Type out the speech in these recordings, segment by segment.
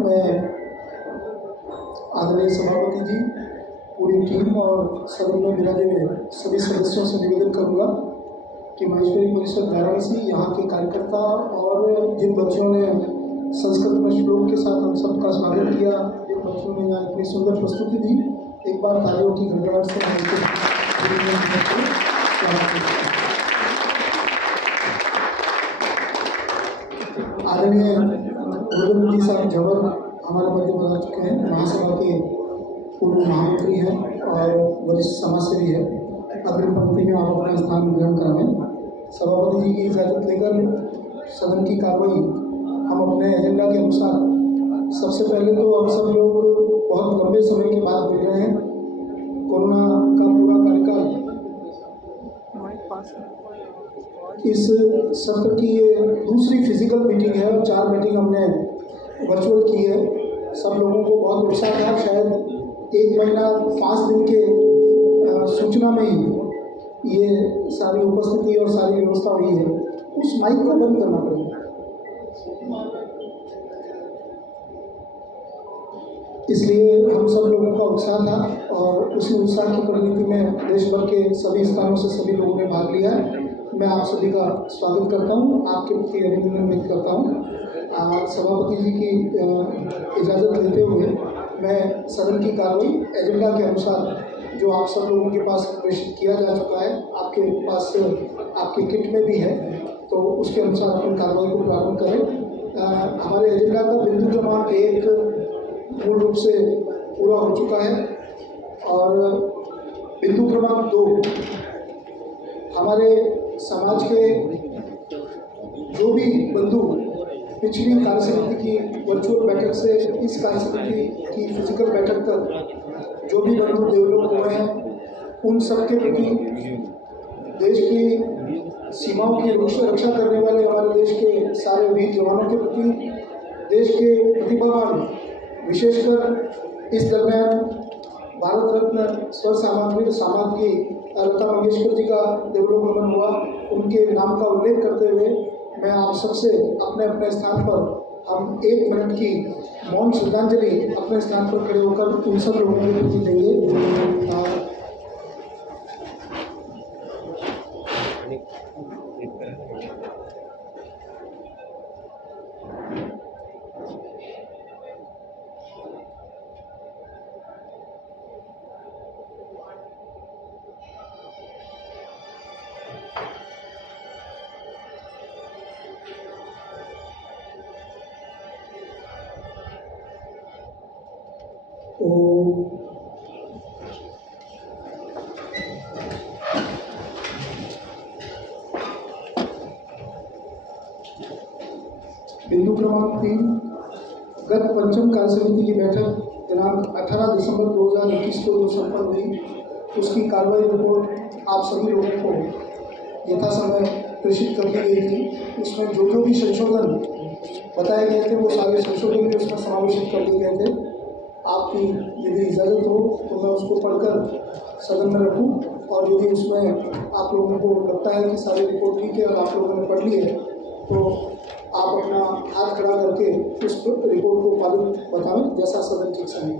मैं आदरणीय सभापति जी, पूरी टीम और सदन में विराजे हुए सभी सदस्यों से निवेदन करूंगा कि महेश्वरी परिषद वाराणसी यहाँ के कार्यकर्ता और जिन बच्चों ने संस्कृत में श्लोक के साथ हम सबका स्वागत किया, जिन बच्चों ने यहाँ इतनी सुंदर प्रस्तुति दी, एक बार तालियों की गड़गड़ाहट से आदरणीय गुरुदेव जी साहब जवर हमारे मध्य में आ चुके हैं। महासभा के पूर्व महामंत्री हैं और वरिष्ठ समाजसेवी है। अग्रिम पंक्ति में आप अपना स्थान ग्रहण कराएं। सभापति जी की इजाज़त लेकर सदन की कार्रवाई हम अपने एजेंडा के अनुसार, सबसे पहले तो हम सब लोग बहुत लंबे समय के बाद मिल रहे हैं। कोरोना का पूरा कार्यकाल इस सत्र की ये दूसरी फिजिकल मीटिंग है और 4 मीटिंग हमने वर्चुअल की है। सब लोगों को बहुत उत्साह था। शायद 1 महीना 5 दिन के सूचना में ही ये सारी उपस्थिति और सारी व्यवस्था हुई है। उस माइक को बंद करना पड़ेगा। इसलिए हम सब लोगों का उत्साह था और उसी उत्साह की परिणति में देश भर के सभी स्थानों से सभी लोगों ने भाग लिया है। मैं आप सभी का स्वागत करता हूं, आपके प्रति अभिनंदन व्यक्त करता हूं। सभापति जी की इजाज़त लेते हुए मैं सदन की कार्रवाई एजेंडा के अनुसार जो आप सब लोगों के पास प्रेषित किया जा चुका है, आपके पास आपके किट में भी है, तो उसके अनुसार अपनी कार्रवाई को प्रारंभ करें। हमारे एजेंडा का बिंदु क्रमांक 1 मूल रूप से पूरा हो चुका है और बिंदु क्रमांक 2 हमारे समाज के जो भी बंधु पिछली कार्यसमिति की वर्चुअल बैठक से इस कार्यसमिति की फिजिकल बैठक तक जो भी बंधु देवलोक हुए हैं, उन सबके प्रति, देश की सीमाओं की रक्षा करने वाले हमारे देश के सारे वीर जवानों के प्रति, देश के प्रतिभावान, विशेषकर इस दरमियान भारत रत्न स्वर सामग्री लता मंगेशकर जी का देवलोकन हुआ, उनके नाम का उल्लेख करते हुए मैं आप सबसे अपने अपने स्थान पर हम 1 मिनट की मौन श्रद्धांजलि अपने स्थान पर खड़े होकर उन सब लोगों के प्रति देंगे। बिंदु क्रमांक 3 गत पंचम कार्यसमिति की बैठक दिनांक 18 दिसंबर 2021 को जो संपन्न हुई, उसकी कार्रवाई रिपोर्ट आप सभी लोगों को यथा समय प्रेषित कर दी गई थी। उसमें जो भी संशोधन बताए गए थे वो सारे संशोधन भी उसमें समावेशित कर दिए गए थे। आपकी यदि इजाज़त हो तो मैं उसको पढ़कर सदन में रखूं, और यदि उसमें आप लोगों को लगता है कि सारी रिपोर्ट ठीक है और आप लोगों ने पढ़ ली है, तो आप अपना हाथ खड़ा करके उस रिपोर्ट को पालित बताएं जैसा सदन ठीक समझे।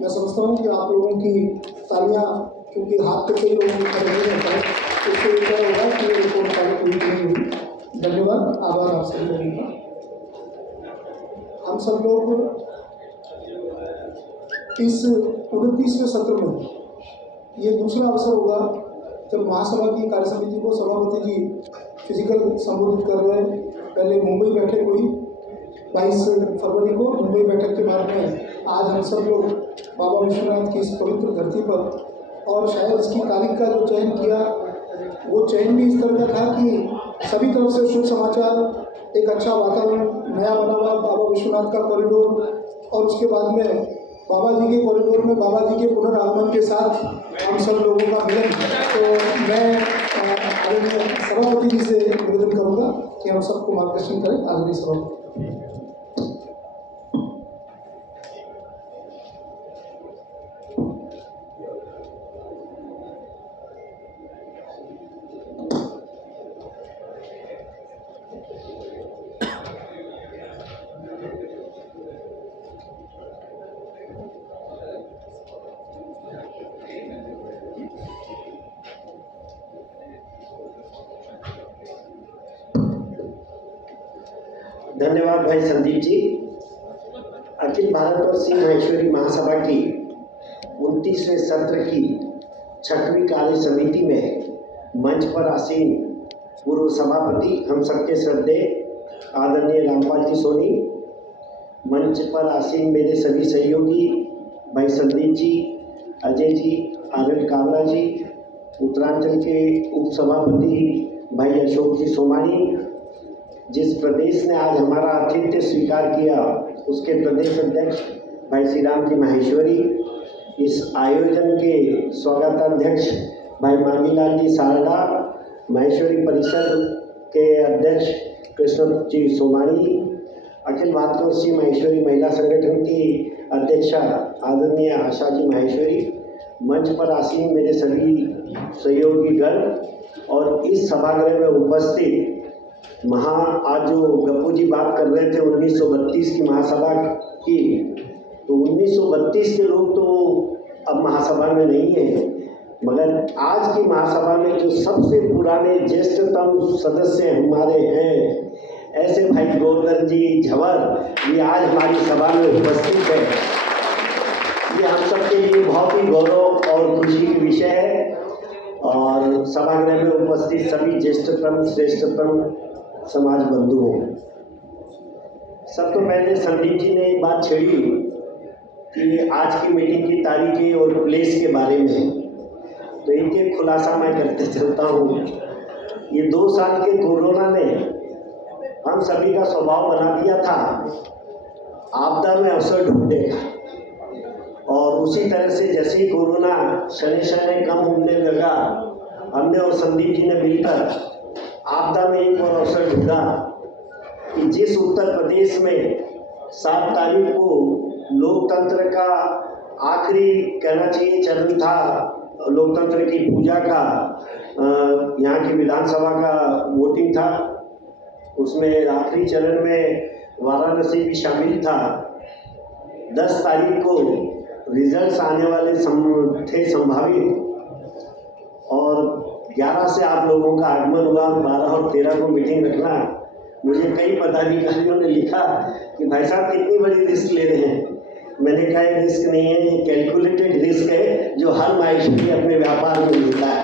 मैं समझता हूँ कि आप लोगों की तालियां, क्योंकि हाथ पे कई लोगों को खड़े नहीं रहता है, उससे क्या होगा कि ये रिपोर्ट पालित हुई नहीं हुई। धन्यवाद, आभार आप सभी लोगों का। हम सब लोग इस 29वें सत्र में ये दूसरा अवसर होगा जब महासभा की कार्यसमिति को सभापति जी फिजिकल संबोधित कर रहे हैं। पहले मुंबई बैठक हुई 22 फरवरी को। मुंबई बैठक के बाद में आज हम सब लोग बाबा विश्वनाथ की इस पवित्र धरती पर, और शायद इसकी तारीख का जो चयन किया वो चयन भी इस तरह का था कि सभी तरफ से शुभ समाचार, एक अच्छा वातावरण, नया बना हुआ बाबा विश्वनाथ का कॉरिडोर, और उसके बाद में बाबा जी के कॉरिडोर में बाबा जी के पुनरागमन के साथ हम सब लोगों का मिलन। तो मैं आदरणीय सभापति जी से निवेदन करूंगा कि हम सबको मार्गदर्शन करें। आदरणीय सभापति। धन्यवाद भाई संदीप जी। अखिल भारतवर्षीय महेश्वरी महासभा की 29वें सत्र की 6वीं कार्य समिति में मंच पर आसीन पूर्व सभापति हम सबके श्रद्धेय आदरणीय रामपाल जी सोनी, मंच पर आसीन मेरे सभी सहयोगी भाई संदीप जी, अजय जी, आनंद कावरा जी, उत्तरांचल के उप सभापति भाई अशोक जी सोमानी, जिस प्रदेश ने आज हमारा आतिथ्य स्वीकार किया उसके प्रदेश अध्यक्ष भाई श्री राम जी माहेश्वरी, इस आयोजन के स्वागताध्यक्ष भाई मांगीलाल जी सारदा, माहेश्वरी परिषद के अध्यक्ष कृष्ण जी सोमानी, अखिल भारतवर्षीय माहेश्वरी महिला संगठन की अध्यक्षा आदरणीय आशा जी माहेश्वरी, मंच पर आसीन मेरे सभी सहयोगी गण और इस सभागृह में उपस्थित आज जो गप्पू जी बात कर रहे थे 1932 की महासभा की, तो 1932 के लोग तो अब महासभा में नहीं है, मगर आज की महासभा में जो सबसे पुराने ज्येष्ठतम सदस्य हमारे हैं, ऐसे भाई गोवर्धन जी झवर ये आज हमारी सभा में उपस्थित है। ये हम सबके लिए बहुत ही गौरव और खुशी की विषय है और सभागृह में उपस्थित सभी ज्येष्ठतम श्रेष्ठतम समाज बंधुओं, सब तो पहले संदीप जी ने एक बात छेड़ी कि आज की मीटिंग की तारीखें और प्लेस के बारे में, तो इनके खुलासा मैं करते चलता हूँ। ये 2 साल के कोरोना ने हम सभी का स्वभाव बना दिया था आपदा में अवसर ढूंढने का, और उसी तरह से जैसे ही कोरोना शनि शनि कम होने लगा, हमने और संदीप जी ने मिलकर आपदा में एक और अवसर ढूंढा कि जिस उत्तर प्रदेश में 7 तारीख को लोकतंत्र का आखिरी कहना चाहिए चरण था, लोकतंत्र की पूजा का, यहाँ की विधानसभा का वोटिंग था, उसमें आखिरी चरण में वाराणसी भी शामिल था। 10 तारीख को रिजल्ट्स आने वाले थे संभावित, और 11 से आप लोगों का आगमन हुआ, 12 और 13 को मीटिंग रखना। मुझे कई पदाधिकारियों ने लिखा कि भाई साहब कितनी बड़ी रिस्क ले रहे हैं। मैंने कहा ये रिस्क नहीं है, ये कैलकुलेटेड रिस्क है जो हर माहेश्वरी अपने व्यापार में लेता है।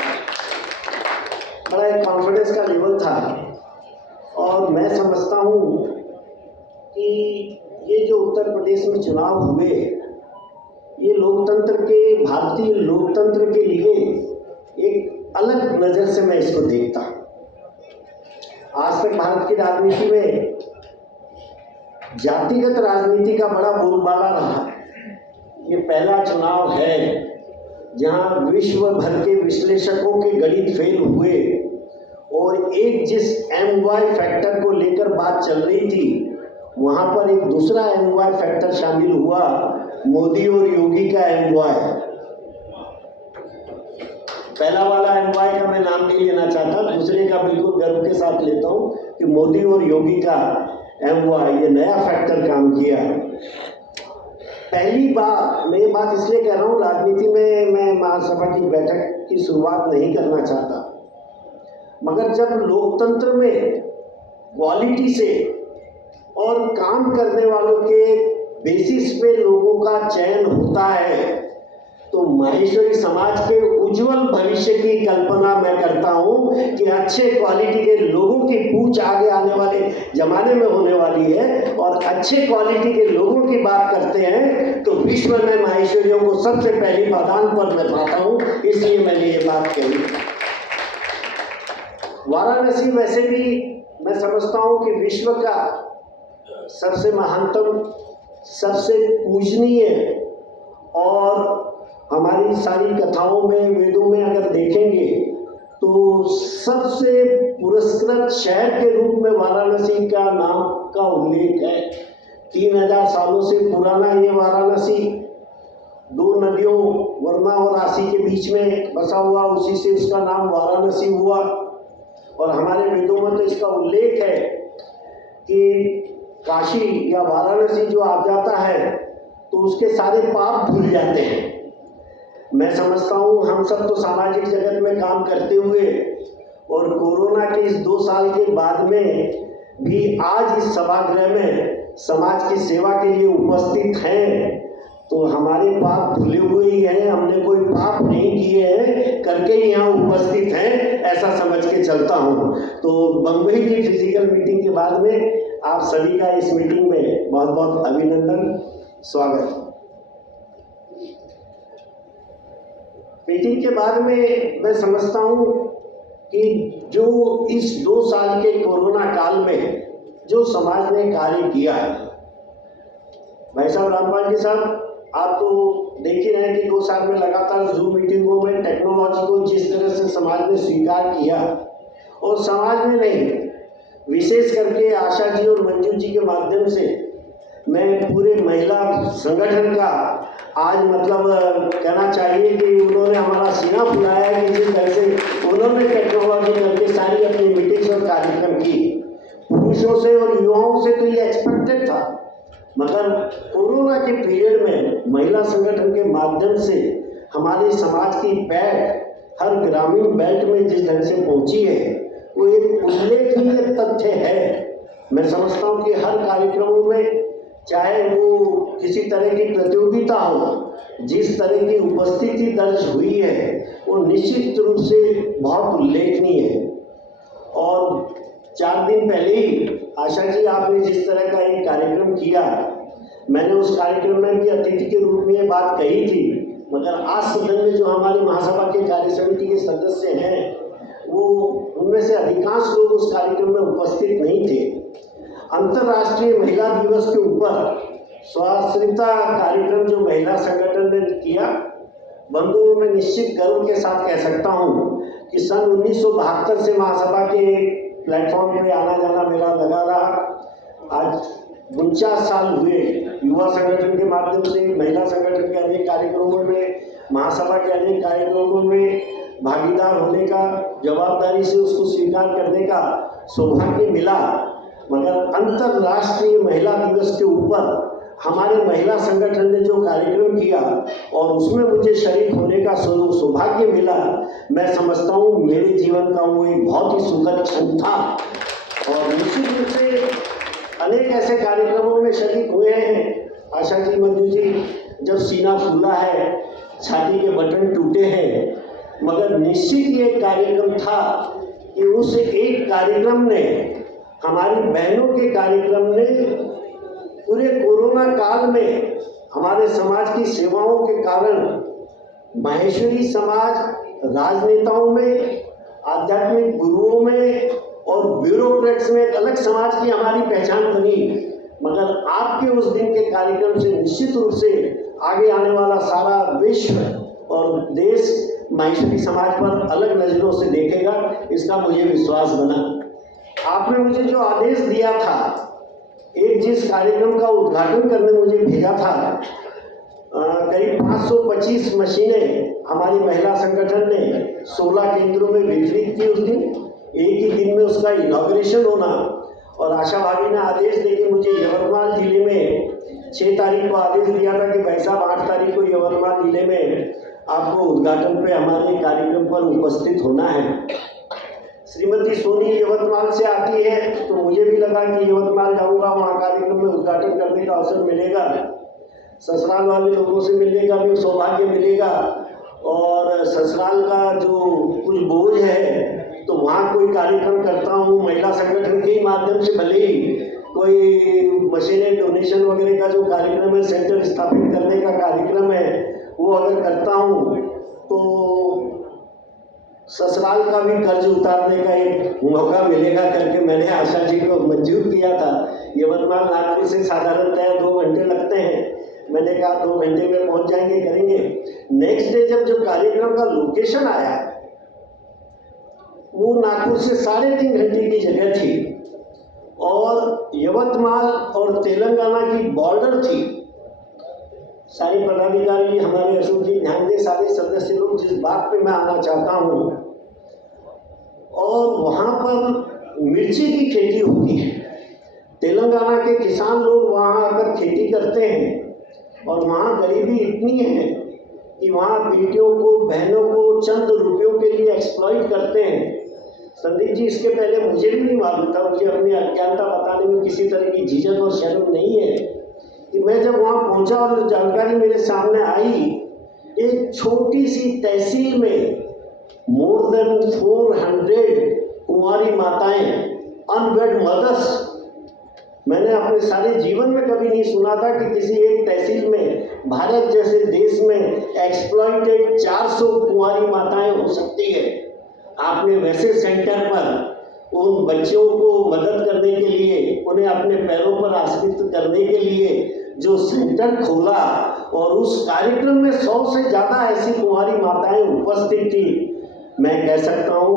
बड़ा एक कॉन्फिडेंस का लेवल था, और मैं समझता हूँ कि ये जो उत्तर प्रदेश में चुनाव हुए, ये लोकतंत्र के, भारतीय लोकतंत्र के लिए एक अलग नज़र से मैं इसको देखता। आज तक भारत की राजनीति में जातिगत राजनीति का बड़ा बोलबाला रहा। ये पहला चुनाव है जहां विश्व भर के विश्लेषकों के गणित फेल हुए, और एक जिस MY फैक्टर को लेकर बात चल रही थी, वहां पर एक दूसरा MY फैक्टर शामिल हुआ, मोदी और योगी का MY। पहला वाला MY का मैं नाम नहीं लेना चाहता, दूसरे का बिल्कुल गर्व के साथ लेता हूं कि मोदी और योगी का MY, ये नया फैक्टर काम किया। पहली बार मैं ये बात इसलिए कह रहा हूँ, राजनीति में मैं महासभा की बैठक की शुरुआत नहीं करना चाहता, मगर जब लोकतंत्र में क्वालिटी से और काम करने वालों के बेसिस पे लोगों का चयन होता है, तो माहेश्वरी समाज के उज्जवल भविष्य की कल्पना मैं करता हूं कि अच्छे क्वालिटी के लोगों की पूछ आगे आने वाले जमाने में होने वाली है, और अच्छे क्वालिटी के लोगों की बात करते हैं तो विश्व में माहेश्वरियों को सबसे पहले पादान पर मैं पाता हूं, इसलिए मैंने ये बात कही। वाराणसी वैसे भी मैं समझता हूं कि विश्व का सबसे महानतम, सबसे पूजनीय, और हमारी सारी कथाओं में, वेदों में अगर देखेंगे तो सबसे पुरस्कृत शहर के रूप में वाराणसी का नाम का उल्लेख है। 3000 सालों से पुराना ये वाराणसी 2 नदियों वर्मा और राशि के बीच में बसा हुआ, उसी से उसका नाम वाराणसी हुआ। और हमारे वेदों में तो इसका उल्लेख है कि काशी या वाराणसी जो आ जाता है तो उसके सारे पाप भूल जाते हैं। मैं समझता हूँ हम सब तो सामाजिक जगत में काम करते हुए और कोरोना के इस 2 साल के बाद में भी आज इस सभागृह में समाज की सेवा के लिए उपस्थित हैं, तो हमारे पाप धुले हुए ही हैं, हमने कोई पाप नहीं किए हैं करके ही यहाँ उपस्थित हैं, ऐसा समझ के चलता हूँ। तो बम्बई की फिजिकल मीटिंग के बाद में आप सभी का इस मीटिंग में बहुत बहुत अभिनंदन, स्वागत। मीटिंग के बाद में मैं समझता हूँ कि जो इस 2 साल के कोरोना काल में जो समाज ने कार्य किया है, भाई साहब रामपाल जी साहब, आप तो देख ही रहे हैं कि 2 साल में लगातार जूम मीटिंगों में टेक्नोलॉजी को जिस तरह से समाज ने स्वीकार किया, और समाज में नहीं, विशेष करके आशा जी और मंजू जी के माध्यम से मैं पूरे महिला संगठन का आज मतलब कहना चाहिए कि उन्होंने हमारा सीना फुलाया है कि जिस तरह से उन्होंने टेक्नोलॉजी करके सारी अपनी मीटिंग्स और कार्यक्रम की। पुरुषों से और युवाओं से तो ये एक्सपेक्टेड था, मगर कोरोना के पीरियड में महिला संगठन के माध्यम से हमारे समाज की पैठ हर ग्रामीण बेल्ट में जिस ढंग से पहुंची है, वो एक उल्लेखनीय तथ्य है। मैं समझता हूँ कि हर कार्यक्रमों में, चाहे वो किसी तरह की प्रतियोगिता हो, जिस तरह की उपस्थिति दर्ज हुई है वो निश्चित रूप से बहुत उल्लेखनीय है। और 4 दिन पहले ही आशा जी आपने जिस तरह का एक कार्यक्रम किया, मैंने उस कार्यक्रम में भी अतिथि के रूप में ये बात कही थी, मगर आज सदन में जो हमारे महासभा के कार्य समिति के सदस्य हैं, वो उनमें से अधिकांश लोग उस कार्यक्रम में उपस्थित नहीं थे। अंतर्राष्ट्रीय महिला दिवस के ऊपर स्वाश्रिता कार्यक्रम जो महिला संगठन ने किया, बंधुओं में निश्चित गर्व के साथ कह सकता हूँ कि सन 1972 से महासभा के प्लेटफॉर्म पे आना जाना मेरा लगा रहा। आज 49 साल हुए युवा संगठन के माध्यम से, महिला संगठन के अनेक कार्यक्रमों में, महासभा के अनेक कार्यक्रमों में भागीदार होने का, जवाबदारी से उसको स्वीकार करने का सौभाग्य मिला। मगर अंतर्राष्ट्रीय महिला दिवस के ऊपर हमारे महिला संगठन ने जो कार्यक्रम किया और उसमें मुझे शरीक होने का सौभाग्य मिला, मैं समझता हूँ मेरे जीवन का वो एक बहुत ही सुखद क्षण था। और निश्चित रूप से अनेक ऐसे कार्यक्रमों में शरीक हुए हैं। आशा जी, मंजू जी, जब सीना फूला है, छाती के बटन टूटे हैं, मगर निश्चित ये कार्यक्रम था कि उस एक कार्यक्रम ने, हमारी बहनों के कार्यक्रम ने पूरे कोरोना काल में हमारे समाज की सेवाओं के कारण माहेश्वरी समाज, राजनेताओं में, आध्यात्मिक गुरुओं में और ब्यूरोक्रेट्स में एक अलग समाज की हमारी पहचान बनी। मगर आपके उस दिन के कार्यक्रम से निश्चित रूप से आगे आने वाला सारा विश्व और देश माहेश्वरी समाज पर अलग नजरों से देखेगा, इसका मुझे विश्वास बना। आपने मुझे जो आदेश दिया था, एक जिस कार्यक्रम का उद्घाटन करने मुझे भेजा था, करीब 525 मशीनें हमारी महिला संगठन ने 16 केंद्रों में वितरित की उस दिन। एक ही दिन में उसका इनॉग्रेशन होना, और आशा भाभी ने आदेश देके मुझे यवतमाल जिले में 6 तारीख को आदेश दिया था कि भाई साहब 8 तारीख को यवतमाल जिले में आपको उद्घाटन पे हमारे कार्यक्रम पर उपस्थित होना है। श्रीमती सोनी यवतमाल से आती है, तो मुझे भी लगा कि यवतमाल जाऊंगा, वहाँ कार्यक्रम में उद्घाटन करने का अवसर मिलेगा, ससुराल वाले लोगों से मिलने का भी सौभाग्य मिलेगा, और ससुराल का जो कुछ बोझ है तो वहाँ कोई कार्यक्रम करता हूँ महिला संगठन के माध्यम से, भले ही कोई मशीनें डोनेशन वगैरह का जो कार्यक्रम है, सेंटर स्थापित करने का कार्यक्रम है, वो अगर करता हूँ तो ससुराल का भी कर्ज उतारने का एक मौका मिलेगा करके मैंने आशा जी को मंजूर किया था। यवतमाल नागपुर से साधारणतः 2 घंटे लगते हैं, मैंने कहा 2 घंटे में पहुंच जाएंगे, करेंगे। नेक्स्ट डे जब कार्यक्रम का लोकेशन आया, वो नागपुर से 3.5 घंटे की जगह थी और यवतमाल और तेलंगाना की बॉर्डर थी। सारे पदाधिकारी हमारे अशोक जी ध्यान दें, सारे सदस्य लोग जिस बात पे मैं आना चाहता हूँ, और वहाँ पर मिर्ची की खेती होती है। तेलंगाना के किसान लोग वहाँ आकर खेती करते हैं, और वहाँ गरीबी इतनी है कि वहाँ बेटियों को, बहनों को चंद रुपयों के लिए एक्सप्लॉइट करते हैं। संदीप जी, इसके पहले मुझे भी नहीं मालूम था, मुझे अपनी अज्ञानता बताने में किसी तरह की झिझक और शर्म नहीं है कि मैं जब वहाँ पहुँचा और जानकारी मेरे सामने आई, एक छोटी सी तहसील में मोर देन 400 कुंवारी माताएं, अनवेड मदर्स, मैंने अपने सारे जीवन में कभी नहीं सुना था कि किसी एक तहसील में भारत जैसे देश में एक्सप्लॉइटेड 400 कुंवारी माताएं हो सकती है। आपने वैसे सेंटर पर उन बच्चों को मदद करने के लिए, उन्हें अपने पैरों पर आश्रित करने के लिए जो सेंटर खोला, और उस कार्यक्रम में 100 से ज़्यादा ऐसी कुंवारी माताएं उपस्थित थी। मैं कह सकता हूँ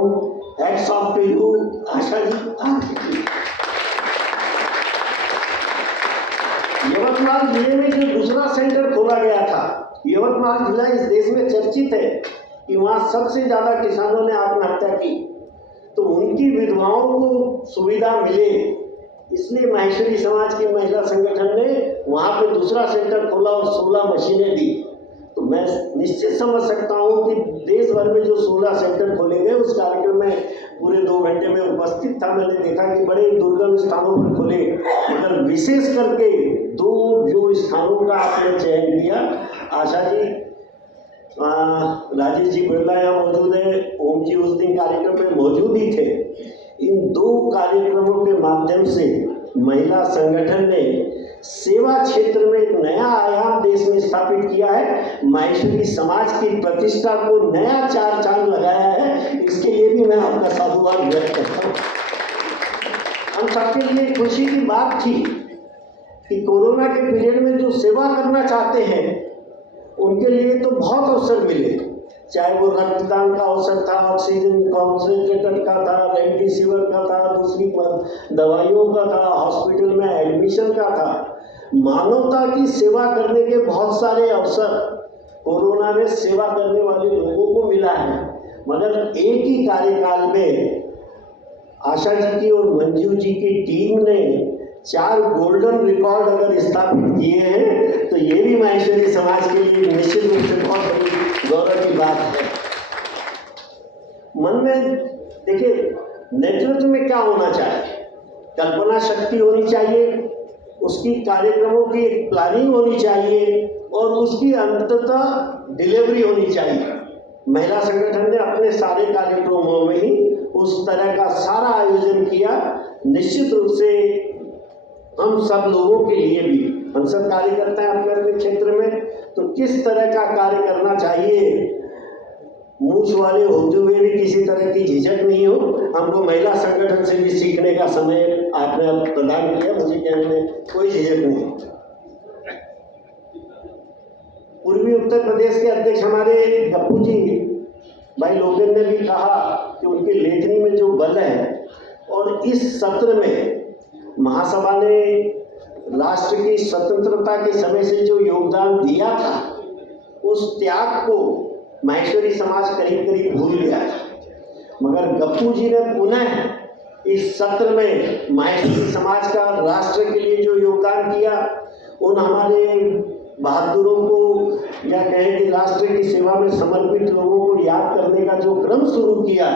hats off to you Asha ji. Yavatmal जिले में जो दूसरा सेंटर खोला गया था, यवतमाल जिला इस देश में चर्चित है कि वहाँ सबसे ज़्यादा किसानों ने आत्महत्या की, तो उनकी विधवाओं को सुविधा मिले, इसलिए माहेश्वरी समाज की महिला संगठन ने वहाँ पे दूसरा सेंटर खोला और 16 मशीनें दी। तो मैं निश्चित समझ सकता हूँ कि देश भर में जो 16 सेंटर खोले गए, उस कार्यक्रम में पूरे 2 घंटे में उपस्थित था। मैंने देखा कि बड़े दुर्गम स्थानों पर खोले, मगर विशेष करके 2 जो स्थानों का आपने चयन किया, आशा जी, राजेश जी बिरला यहाँ मौजूद है, ओम जी उस दिन कार्यक्रम में मौजूद ही थे। इन 2 कार्यक्रमों के माध्यम से महिला संगठन ने सेवा क्षेत्र में एक नया आयाम देश में स्थापित किया है, माहेश्वरी समाज की प्रतिष्ठा को नया 4 चांद लगाया है। इसके लिए भी मैं आपका साधुवाद व्यक्त करता हूँ। हम सबके लिए खुशी की बात थी कि कोरोना के पीरियड में जो सेवा करना चाहते हैं उनके लिए तो बहुत अवसर मिले, चाहे वो रक्तदान का अवसर था, ऑक्सीजन कॉन्सेंट्रेटर का था, रेमडेसिविर का था, दूसरी दवाइयों का था, हॉस्पिटल में एडमिशन का था। मानवता की सेवा करने के बहुत सारे अवसर कोरोना में सेवा करने वाले लोगों को मिला है, मगर एक ही कार्यकाल में आशा जी की और मंजू जी की टीम ने 4 गोल्डन रिकॉर्ड अगर स्थापित किए हैं, तो ये भी माहेश्वरी समाज के लिए निश्चित रूप से बहुत बड़ी गौरव की बात है। मन में देखिए, नेतृत्व में क्या होना चाहिए? कल्पना शक्ति होनी चाहिए, उसकी कार्यक्रमों की एक प्लानिंग होनी चाहिए, और उसकी अंततः डिलीवरी होनी चाहिए। महिला संगठन ने अपने सारे कार्यक्रमों में ही उस तरह का सारा आयोजन किया। निश्चित रूप से हम सब लोगों के लिए भी, हम सब कार्य करते हैं अपने अपने क्षेत्र में, तो किस तरह का कार्य करना चाहिए, मूछ वाले होते हुए भी किसी तरह की झिझक नहीं हो। हमको महिला संगठन से भी सीखने का समय आपने प्रदान किया, मुझे कहने में कोई झिझक नहीं। पूर्वी उत्तर प्रदेश के अध्यक्ष हमारे गप्पू जी भाई लोगन ने भी कहा कि उनकी लेखनी में जो बल है, और इस सत्र में महासभा ने राष्ट्र की स्वतंत्रता के समय से जो योगदान दिया था, उस त्याग को माहेश्वरी समाज करीब करीब भूल गया था, मगर गप्पू जी ने पुनः इस सत्र में माहेश्वरी समाज का राष्ट्र के लिए जो योगदान किया, उन हमारे बहादुरों को, या कहें कि राष्ट्र की सेवा में समर्पित लोगों को याद करने का जो क्रम शुरू किया,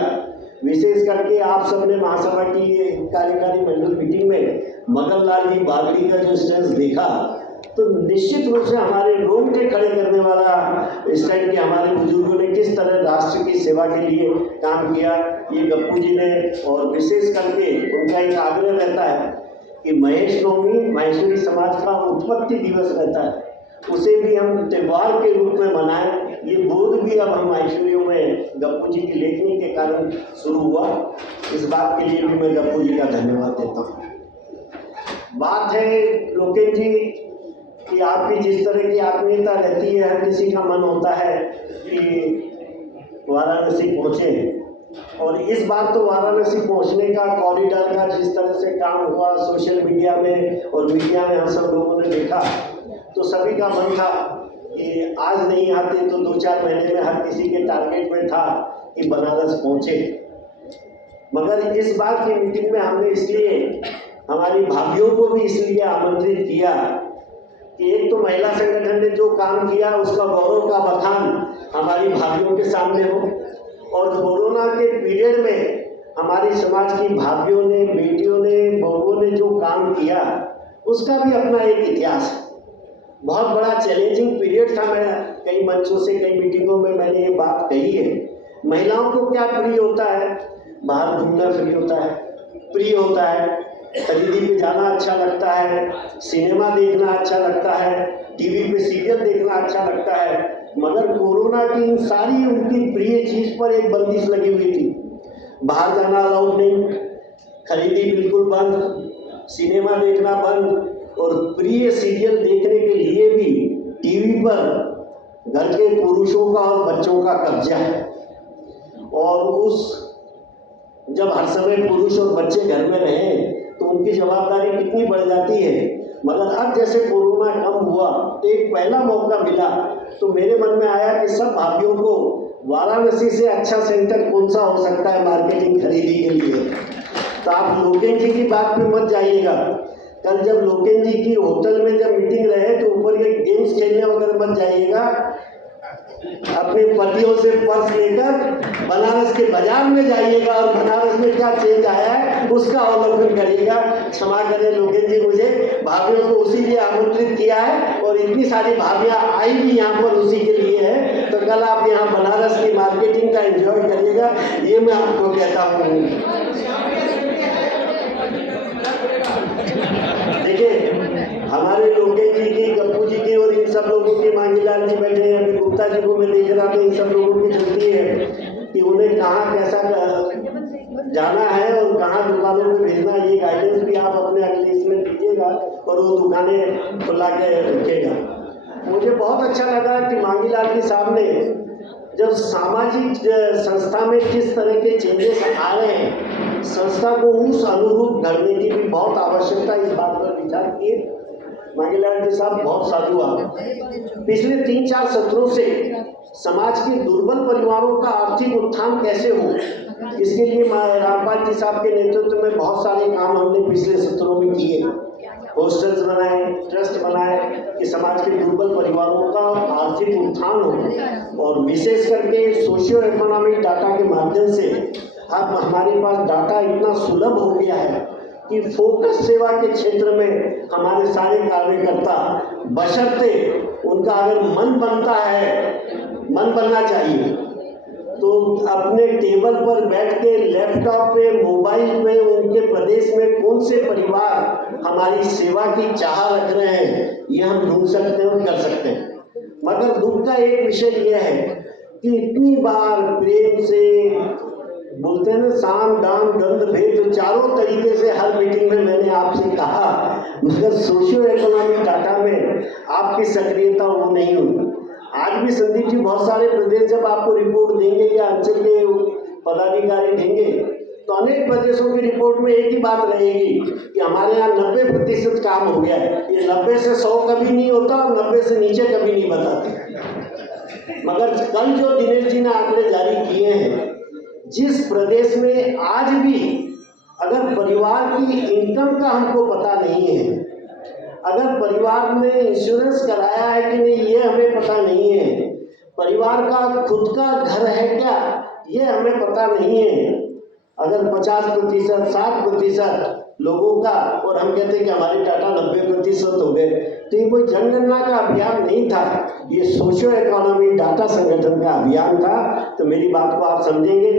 विशेष करके आप सबने महासभा की ये कार्यकारी मंडल मीटिंग में मगन लाल जी बागड़ी का जो स्टेज देखा, तो निश्चित रूप से हमारे रोंगटे खड़े करने वाला स्टैंड के हमारे बुजुर्गों ने किस तरह राष्ट्र की सेवा के लिए काम किया, ये गप्पू जी ने। और विशेष करके उनका एक आग्रह रहता है कि महेश नवमी माहेश्वरी समाज का उत्पत्ति दिवस रहता है, उसे भी हम त्यौहार के रूप में मनाएं। ये बोध भी अब हम माहेश्वरियों में गप्पू जी की लेखनी के कारण शुरू हुआ। इस बात के लिए भी मैं गप्पू जी का धन्यवाद देता हूँ। बात है लोकेश जी कि आपकी जिस तरह की आत्मीयता रहती है, हर किसी का मन होता है कि वाराणसी पहुँचे, और इस बार तो वाराणसी पहुँचने का, कॉरिडोर का जिस तरह से काम हुआ सोशल मीडिया में और मीडिया में हम सब लोगों ने देखा, तो सभी का मन था कि आज नहीं आते तो 2-4 महीने में हर किसी के टारगेट में था कि बनारस पहुँचे। मगर इस बार की मीटिंग में हमने इसलिए हमारी भाभीयों को भी इसलिए आमंत्रित किया कि एक तो महिला संगठन ने जो काम किया उसका गौरव का बखान हमारी भाभीयों के सामने हो, और कोरोना के पीरियड में हमारे समाज की भाभियों ने, बेटियों ने, बहुओं ने जो काम किया उसका भी अपना एक इतिहास है। बहुत बड़ा चैलेंजिंग पीरियड था। मैं कई मंचों से, कई मीटिंगों में मैंने ये बात कही है। महिलाओं को क्या प्रिय होता है? बाहर घूमना प्रिय होता है, प्रिय होता है, खरीदी पे जाना अच्छा लगता है, सिनेमा देखना अच्छा लगता है, टीवी पे सीरियल देखना अच्छा लगता है। मगर कोरोना की इन सारी उनकी प्रिय चीज पर एक बंदिश लगी हुई थी। बाहर जाना अलाउड नहीं, खरीदी बिल्कुल बंद, सिनेमा देखना बंद, और प्रिय सीरियल देखने के लिए भी टीवी पर घर के पुरुषों का और बच्चों का कब्जा है। और उस जब हर समय पुरुष और बच्चे घर में रहें तो उनकी जवाबदारी कितनी बढ़ जाती है। मगर अब जैसे कोरोना कम हुआ तो एक पहला मौका मिला, तो मेरे मन में आया कि सब भाइयों को वाराणसी से अच्छा सेंटर कौन सा हो सकता है मार्केटिंग खरीदी के लिए। तो आप लोकेन जी की बात पे मत जाइएगा। कल जब लोकेन जी की होटल में जब मीटिंग रहे तो ऊपर ये गेम्स खेलने वगैरह मत जाइएगा। अपने पतियों से पर्स लेकर बनारस के बाजार में जाइएगा और बनारस में क्या चेंज आया है उसका अवलोकन करिएगा। क्षमा करें लोकेन जी, मुझे भाभियों को उसी लिए आमंत्रित किया है और इतनी सारी भाभियां आई भी यहाँ पर उसी के लिए है। तो कल आप यहाँ बनारस की मार्केटिंग का एंजॉय करिएगा, ये मैं आपको कहता हूँ। देखिए, हमारे लोकेन जी की, गप्पू जी की और इन सब लोगों की, मांगीलाल जी बैठे हैं, अभी गुप्ता जी को मैं देख रहा था, इन सब लोगों की चलती है कि उन्हें कहाँ कैसा जाना है और कहाँ दुकानों में भेजना, ये गाइडेंस भी आप अपने अगले इसमें दीजिएगा और वो दुकानें खुला के रखेगा। मुझे बहुत अच्छा लगा कि मांगीलाल जी साहब ने जब सामाजिक संस्था में किस तरह के चेंजेस आ रहे हैं, संस्था को उस अनुरूप करने की भी बहुत आवश्यकता, इस बात पर विचार किए। मांगीलाल जी साहब बहुत साधु आप। पिछले 3-4 सत्रों से समाज के दुर्बल परिवारों का आर्थिक उत्थान कैसे हो, इसके लिए रामपाल जी साहब के नेतृत्व में बहुत सारे काम हमने पिछले सत्रों में किए। हॉस्टल्स बनाए, ट्रस्ट बनाए कि समाज के दुर्बल परिवारों का आर्थिक उत्थान हो, और विशेष करके सोशियो इकोनॉमिक डाटा के माध्यम से अब हमारे पास डाटा इतना सुलभ हो गया है कि फोकस सेवा के क्षेत्र में हमारे सारे कार्यकर्ता, बशर्ते उनका अगर मन बनता है, मन बनना चाहिए, तो अपने टेबल पर बैठ के लैपटॉप पे, मोबाइल पे उनके प्रदेश में कौन से परिवार हमारी सेवा की चाह रख रहे हैं, ये हम ढूंढ सकते हैं और कर सकते हैं। मगर दुख का एक विषय यह है कि इतनी बार प्रेम से बोलते हैं ना, साम दाम दंड भेद, तो चारों तरीके से हर मीटिंग में मैंने आपसे कहा, मगर सोशियो इकोनॉमिक डाटा में आपकी सक्रियता वो नहीं हुई। आज भी संदीप जी बहुत सारे प्रदेश जब आपको रिपोर्ट देंगे या अंचल के पदाधिकारी देंगे तो अनेक प्रदेशों की रिपोर्ट में एक ही बात रहेगी कि हमारे यहाँ 90% काम हो गया है। ये 90 से 100 कभी नहीं होता और 90 से नीचे कभी नहीं बताते। मगर कल जो दिनेश जी ने आंकड़े जारी किए हैं, जिस प्रदेश में आज भी अगर परिवार की इनकम का हमको पता नहीं है, अगर परिवार ने इंश्योरेंस कराया है कि नहीं ये हमें पता नहीं है, परिवार का खुद का घर है क्या ये हमें पता नहीं है, अगर 50%, 60% लोगों का, और हम कहते हैं कि हमारे डाटा 90% हो गए, तो ये कोई जनगणना का अभियान नहीं था, ये सोशियो इकोनॉमिक डाटा संगठन का अभियान था। तो मेरी बात को आप समझेंगे।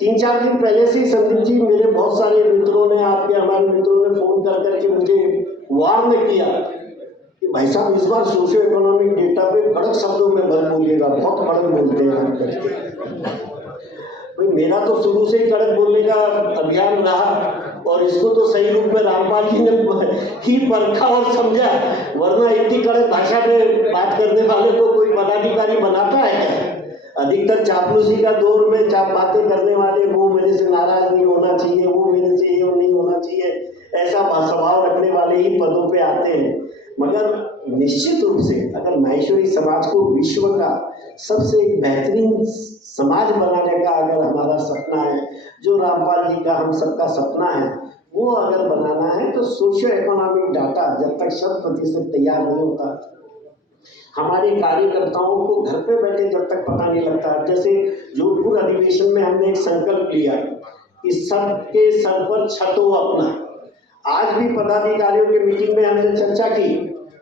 3-4 दिन पहले से संदीप जी, मेरे बहुत सारे मित्रों ने, आपके हमारे मित्रों ने फोन कर करके मुझे वार्न किया कि भाई साहब इस बार सोशियो इकोनॉमिक डेटा पे कड़क शब्दों में मत बोलिएगा, बहुत कड़क बोलते हैं। भाई मेरा तो शुरू से ही कड़क बोलने का अभियान रहा और इसको तो सही रूप में रामपाल जी ने ही परखा और समझा, वरना इतनी कड़क भाषा में बात करने वाले को कोई पदाधिकारी बनाता है क्या? अधिकतर चापलूसी का दौर में बातें करने वाले, वो मेरे से नाराज नहीं होना चाहिए, वो मेरे से ये नहीं होना चाहिए, ऐसा स्वभाव रखने वाले ही पदों पे आते हैं। मगर निश्चित रूप से अगर माहेश्वरी समाज को विश्व का सबसे बेहतरीन समाज बनाने का अगर हमारा सपना है, जो रामपाल जी का हम सबका सपना है, वो अगर बनाना है तो सोशियो इकोनॉमिक डाटा जब तक 100% तैयार नहीं होता, हमारे कार्यकर्ताओं को घर पे बैठे जब तक पता नहीं लगता। जैसे जोधपुर अधिवेशन में हमने एक संकल्प लिया कि सबके सर पर छत हो अपना। आज भी पदाधिकारियों के मीटिंग में हमने चर्चा की।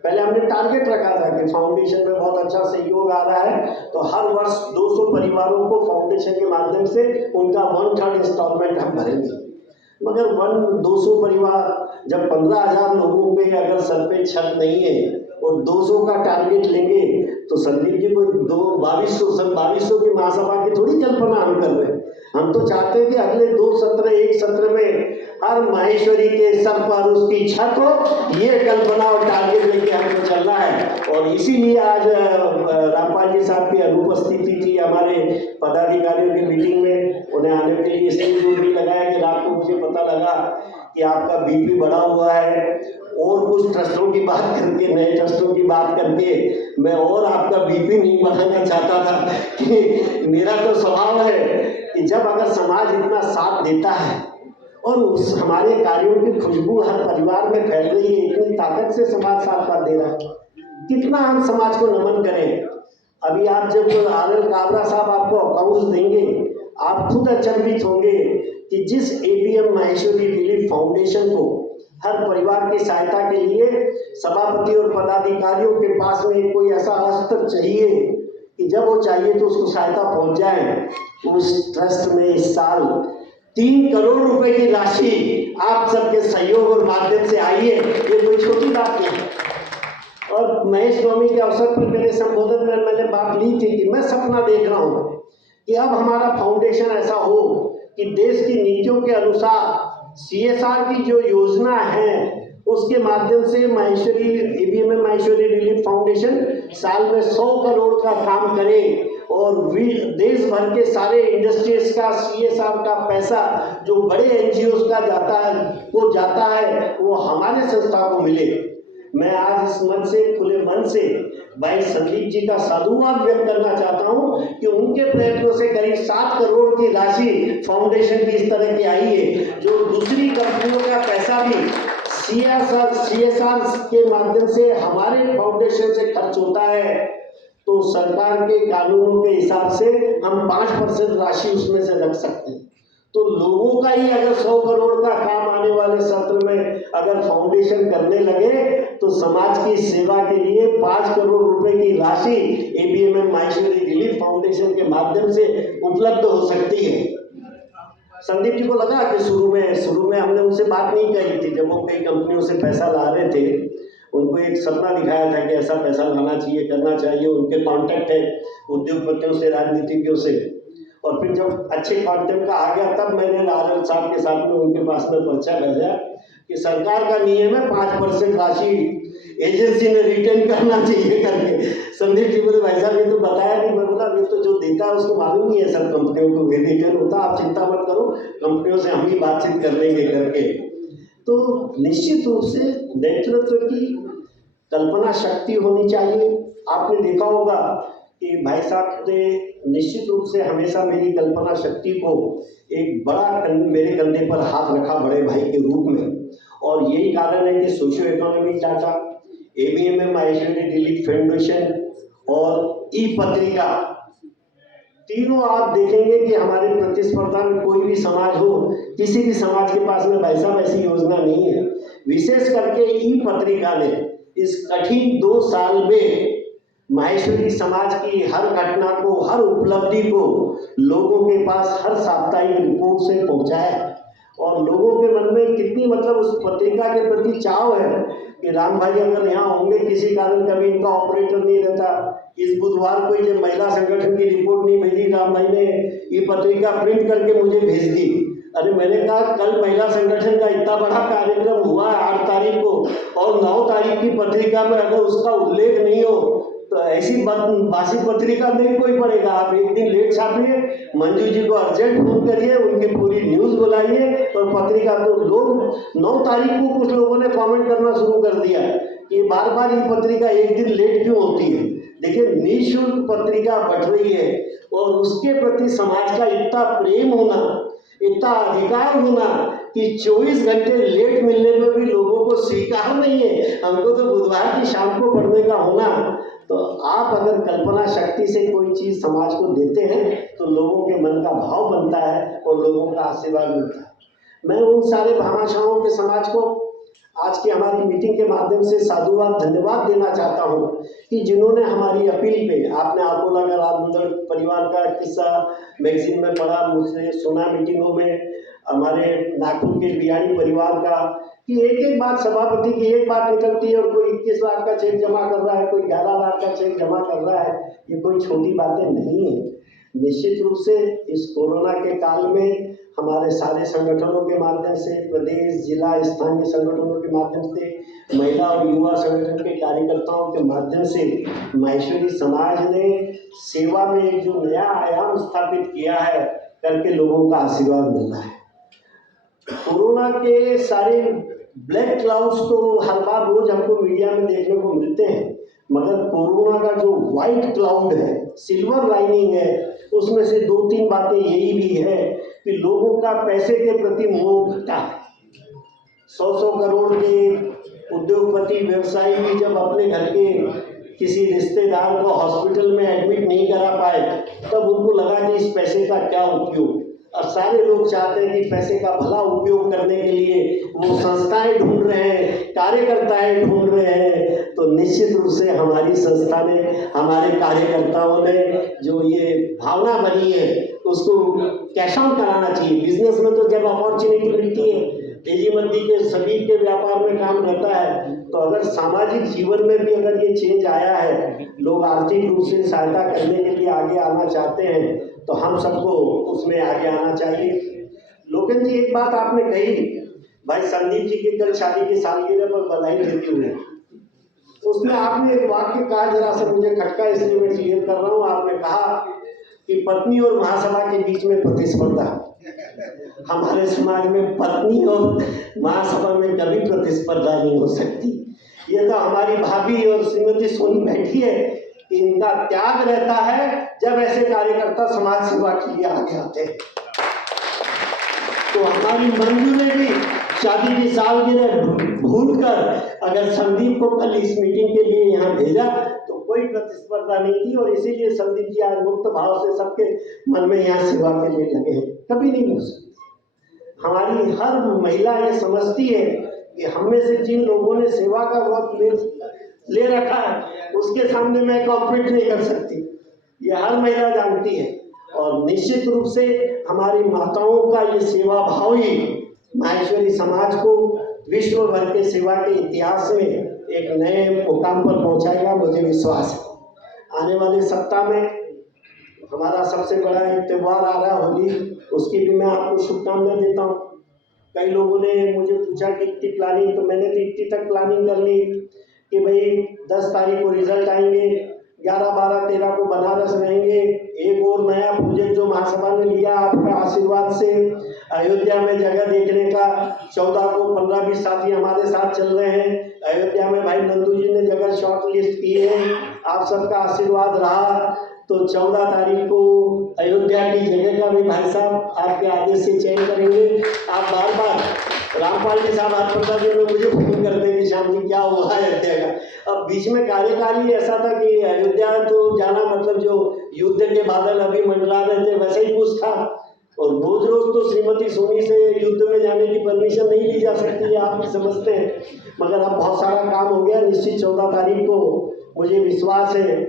पहले हमने टारगेट रखा था कि फाउंडेशन में बहुत अच्छा सहयोग आ रहा है, तो हर वर्ष 200 परिवारों को फाउंडेशन के माध्यम से उनका 1/3 इंस्टॉलमेंट हम भरेंगे। मगर 200 परिवार, जब 15,000 लोगों के अगर सर पे छत नहीं है और 200 का टारगेट लेंगे, तो संदीप जी को 2200 की महासभा की थोड़ी कल्पना हम कर रहे हैं। हम तो चाहते हैं कि अगले 2 सत्र, एक सत्र में हर माहेश्वरी के सर पर उसकी छत हो, ये कल्पना और टारगेट लेके हमको चलना है। और इसीलिए आज रामपाल जी साहब की अनुपस्थिति थी हमारे पदाधिकारियों की मीटिंग में, उन्हें आने के लिए इसलिए जोर नहीं लगाया कि रात को मुझे पता लगा कि आपका बीपी बढ़ा हुआ है, और कुछ ट्रस्टों की बात करके, नए ट्रस्टों की बात करके मैं और आपका बीपी नहीं बढ़ाना चाहता था। कि मेरा तो स्वभाव है कि जब अगर समाज इतना साथ देता है और उस हमारे कार्यों की खुशबू हर परिवार में फैल रही है, इतनी ताकत से समाज साथ दे रहा है, कितना हम समाज को नमन करें। अभी आप जब आनंद काबरा साहब आपको अकाउंट्स देंगे, आप खुद अचंभित होंगे कि जिस एबीएम माहेश्वरी रिलीफ फाउंडेशन को हर परिवार की सहायता के लिए सभापति और पदाधिकारियों के पास में कोई ऐसा अस्त्र चाहिए कि जब वो चाहिए तो उसको सहायता पहुंच जाए, उस ट्रस्ट में इस साल 3 करोड़ रुपए की राशि आप सबके सहयोग और माध्यम से आई है। ये कोई छोटी बात नहीं है। और महेश नवमी के अवसर पर मेरे संबोधन में मैंने बात ली थी कि मैं सपना देख रहा हूँ कि अब हमारा फाउंडेशन ऐसा हो कि देश की नीतियों के अनुसार CSR की जो योजना है उसके माध्यम से Maheshwari ABM Maheshwari relief foundation साल में 100 करोड़ का काम करे, और देश भर के सारे इंडस्ट्रीज का CSR का पैसा जो बड़े NGOs का जाता है वो हमारे संस्था को मिले। मैं आज इस मंच से, खुले मन से भाई संदीप जी का साधुवाद व्यक्त करना चाहता हूं कि उनके प्रयत्नों से करीब 7 करोड़ की राशि फाउंडेशन की इस तरह की आई है, जो दूसरी कंपनियों का पैसा भी CSR के माध्यम से हमारे फाउंडेशन से खर्च होता है। तो सरकार के कानूनों के हिसाब से हम 5% राशि उसमें से रख सकते हैं। तो लोगों का ही अगर 100 करोड़ का काम आने वाले सत्र में अगर फाउंडेशन करने लगे, तो समाज की सेवा के लिए 5 करोड़ रुपए की राशि एबीएम माहेश्वरी रिलीफ फाउंडेशन के माध्यम से उपलब्ध हो सकती है। संदीप जी को लगा कि शुरू में हमने उनसे बात नहीं कही थी, जब वो कई कंपनियों से पैसा ला रहे थे, उनको एक सपना दिखाया था कि ऐसा पैसा लाना चाहिए, करना चाहिए। उनके कॉन्टैक्ट है उद्योगपतियों से, राजनीतिज्ञों से, और फिर जब अच्छे कॉन्टेंट का आ गया तब मैंने लाल साहब के साथ में उनके पास में पर्चा भेजा कि सरकार का नियम है 5% राशि एजेंसी ने रिटर्न करना चाहिए करके। संदीप जी बोले भाई साहब ये तो बताया नहीं। मैं बोला ये तो जो देता है उसको मालूम नहीं है सब कंपनियों को भी रिटर्न होता, आप चिंता मत करो, कंपनियों से हम ही बातचीत कर लेंगे करके। तो निश्चित रूप से नेतृत्व की कल्पना शक्ति होनी चाहिए। आपने देखा होगा कि भाई साहब ने निश्चित रूप से हमेशा मेरी कल्पना शक्ति को एक बड़ा मेरे कंधे पर हाथ रखा बड़े भाई के रूप में, और यही कारण है कि socio economic data, ABM Maheshwari relief foundation और ई-पत्रिका, तीनों आप देखेंगे कि हमारे प्रतिस्पर्धा में कोई भी समाज हो, किसी भी समाज के पास में वैसी योजना नहीं है। विशेष करके ई-पत्रिका ने इस कठिन 2 साल में माहेश्वरी समाज की हर घटना को, हर उपलब्धि को लोगों के पास हर साप्ताहिक रिपोर्ट से पहुंचाया, और लोगों के मन में कितनी मतलब उस पत्रिका के प्रति चाव है कि राम भाई अगर यहाँ होंगे, किसी कारण कभी इनका ऑपरेटर नहीं रहता। इस बुधवार को ये महिला संगठन की रिपोर्ट नहीं भेजी, राम भाई ने ये पत्रिका प्रिंट करके मुझे भेज दी। अरे मैंने कहा कल महिला संगठन का इतना बड़ा कार्यक्रम हुआ है 8 तारीख को, और 9 तारीख की पत्रिका में अगर उसका उल्लेख नहीं हो तो ऐसी बासी पत्रिका नहीं कोई पड़ेगा। आप एक दिन लेट छापिए, मंजू जी को अर्जेंट फोन करिए, उनकी पूरी न्यूज बुलाइए और पत्रिका। तो लोग 9 तारीख को कुछ लोगों ने कमेंट करना शुरू कर दिया कि बार बार ये पत्रिका एक दिन लेट क्यों होती है। देखिए निःशुल्क पत्रिका बढ़ रही है, और उसके प्रति समाज का इतना प्रेम होना, इतना अधिकार होना कि 24 घंटे लेट मिलने में भी लोगों को स्वीकार नहीं है, हमको तो बुधवार की शाम को पढ़ने का होना। तो आप अगर कल्पना शक्ति से कोई चीज़ समाज को देते हैं तो लोगों के मन का भाव बनता है और लोगों का आशीर्वाद मिलता है। मैं उन सारे भामाशाहों के समाज को आज की हमारी मीटिंग के माध्यम से साधुवाद धन्यवाद देना चाहता हूँ कि जिन्होंने हमारी अपील पे, आपने आप बोला अगर आप परिवार का किस्सा मैगजीन में पढ़ा, मुझसे सुना मीटिंगों में, हमारे नागपुर के बियाणी परिवार का, कि एक एक बात सभापति की एक बात निकलती है और कोई 21 लाख का चेक जमा कर रहा है, कोई 11 लाख का चेक जमा कर रहा है। ये कोई छोटी बातें नहीं है। निश्चित रूप से इस कोरोना के काल में हमारे सारे संगठनों के माध्यम से, प्रदेश, जिला, स्थानीय संगठनों के माध्यम से, महिला और युवा संगठन के कार्यकर्ताओं के माध्यम से माहेश्वरी समाज ने सेवा में एक जो नया आयाम स्थापित किया है, करके लोगों का आशीर्वाद मिल रहा है। कोरोना के सारे ब्लैक क्लाउड्स तो हर बार रोज हमको मीडिया में देखने को मिलते हैं, मगर कोरोना का जो व्हाइट क्लाउड है, सिल्वर लाइनिंग है, उसमें से 2-3 बातें यही भी है कि लोगों का पैसे के प्रति मोह घटा है। 100 करोड़ के उद्योगपति व्यवसायी भी जब अपने घर के किसी रिश्तेदार को हॉस्पिटल में एडमिट नहीं करा पाए, तब उनको लगा कि इस पैसे का क्या उपयोग। अब सारे लोग चाहते हैं कि पैसे का भला उपयोग करने के लिए वो संस्थाएं ढूंढ रहे हैं, कार्यकर्ताएं ढूंढ रहे हैं। तो निश्चित रूप से हमारी संस्था ने, हमारे कार्यकर्ताओं ने जो ये भावना बनी है उसको कैश आउट कराना चाहिए। बिजनेस में तो जब अपॉर्चुनिटी मिलती है, तेजी मंदी के सभी के व्यापार में काम रहता है, तो अगर सामाजिक जीवन में भी अगर ये चेंज आया है, लोग आर्थिक रूप से सहायता करने के लिए आगे आना चाहते हैं, तो हम सबको उसमें आगे आना चाहिए। लोकेन जी, एक बात आपने कही, भाई संदीप जी की कल शादी की सालगिरह पर बधाई देते हुए, उसमें आपने एक वाक्य कहा, जरा सा मुझे खटका, इसलिए मैं क्लियर कर रहा हूँ। आपने कहा कि पत्नी और महासभा के बीच में प्रतिस्पर्धा। हमारे समाज में पत्नी और महासभा में कभी प्रतिस्पर्धा नहीं हो सकती। ये तो हमारी भाभी और श्रीमती सोनी बैठी है, इनका त्याग रहता है जब ऐसे कार्यकर्ता समाज सेवा के लिए आगे आते हैं। तो हमारी मंजू ने भी शादी की सालगिरह भूलकर अगर संदीप को कल इस मीटिंग के लिए यहाँ भेजा तो कोई प्रतिस्पर्धा नहीं थी, और इसीलिए संदीप जी आज मुक्त भाव से सबके मन में यहाँ सेवा के लिए लगे हैं। कभी नहीं हो सकती। हमारी हर महिला ये समझती है कि हम में से जिन लोगों ने सेवा का वक्त ले रखा है उसके सामने मैं कॉम्पीट नहीं कर सकती, ये हर महिला जानती है। और निश्चित रूप से हमारी माताओं का ये सेवा भाव ही माहेश्वरी समाज को विश्व भर के सेवा के इतिहास में एक नए मुकाम पर पहुंचाएगा, मुझे विश्वास है। आने वाले सप्ताह में हमारा सबसे बड़ा एक त्यौहार आ रहा है, होली, उसकी भी मैं आपको शुभकामनाएं देता हूँ। कई लोगों ने मुझे पूछा कि इतनी प्लानिंग, तो मैंने तो इतनी तक प्लानिंग कर ली कि भाई 10 तारीख को रिजल्ट आएंगे, 11, 12, 13 को बनारस रहेंगे। एक और नया प्रोजेक्ट जो महासभा ने लिया आपका आशीर्वाद से, अयोध्या में जगह देखने का, 14 को 15-20 साथी हमारे साथ चल रहे हैं। अयोध्या में भाई नंदू जी ने जगह शॉर्ट लिस्ट की है, आप सबका आशीर्वाद रहा तो 14 तारीख को अयोध्या की जगह का भी भाई साहब आपके आदेश से चयन करेंगे। आप बार बार रामपाल जी साहब आज जी में मुझे फोन करते हैं कि शाम जी क्या हुआ है अयोध्या का। अब बीच में कार्यकाल ही ऐसा था कि अयोध्या तो जाना मतलब जो युद्ध के बादल अभी मंडरा रहे थे वैसे ही कुछ था, और रोज रोज तो श्रीमती सोनी से युद्ध में जाने की परमिशन नहीं ली जा सकती है, आप भी समझते हैं। मगर अब बहुत सारा काम हो गया। निश्चित 14 तारीख को मुझे विश्वास है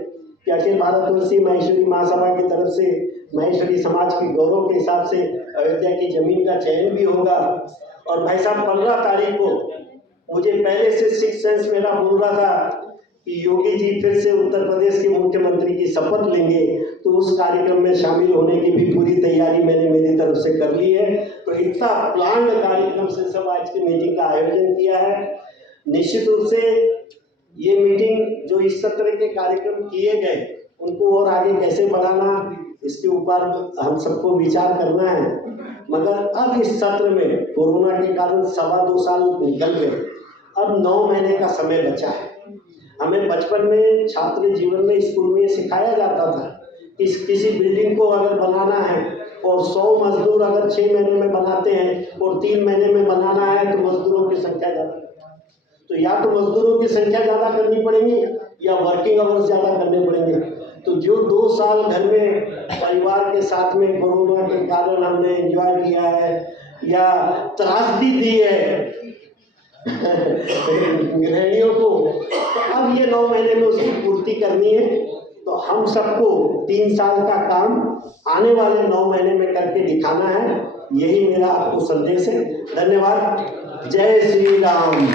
कि अखिल भारतवर्षीय माहेश्वरी महासभा की तरफ से माहेश्वरी समाज के गौरव के हिसाब से अयोध्या की जमीन का चयन भी होगा। और भाई साहब 15 तारीख को मुझे पहले से सिक्स सेंस मेरा बोल रहा था कि योगी जी फिर से उत्तर प्रदेश के मुख्यमंत्री की शपथ लेंगे, तो उस कार्यक्रम में शामिल होने की भी पूरी तैयारी मैंने मेरी तरफ से कर ली है। तो इतना प्लान्ड कार्यक्रम से सब आज की मीटिंग का आयोजन किया है। निश्चित रूप से ये मीटिंग जो इस सत्र के कार्यक्रम किए गए उनको और आगे कैसे बढ़ाना, इसके ऊपर हम सबको विचार करना है। मगर अब इस सत्र में कोरोना के कारण 2.25 साल निकल गए, अब 9 महीने का समय बचा है। हमें बचपन में छात्र जीवन में स्कूल में सिखाया जाता था कि किसी बिल्डिंग को अगर बनाना है और 100 मजदूर अगर 6 महीने में बनाते हैं और 3 महीने में बनाना है तो मजदूरों की संख्या ज़्यादा, तो या तो मजदूरों की संख्या ज़्यादा करनी पड़ेगी या वर्किंग आवर्स ज़्यादा करने पड़ेंगे। तो जो 2 साल घर में परिवार के साथ में कोरोना के कारण हमने एंजॉय किया है या त्रासदी दी है गृहिणियों को, तो अब ये 9 महीने में उसकी पूर्ति करनी है। तो हम सबको 3 साल का काम आने वाले 9 महीने में करके दिखाना है, यही मेरा आपको संदेश है। धन्यवाद। जय श्री राम।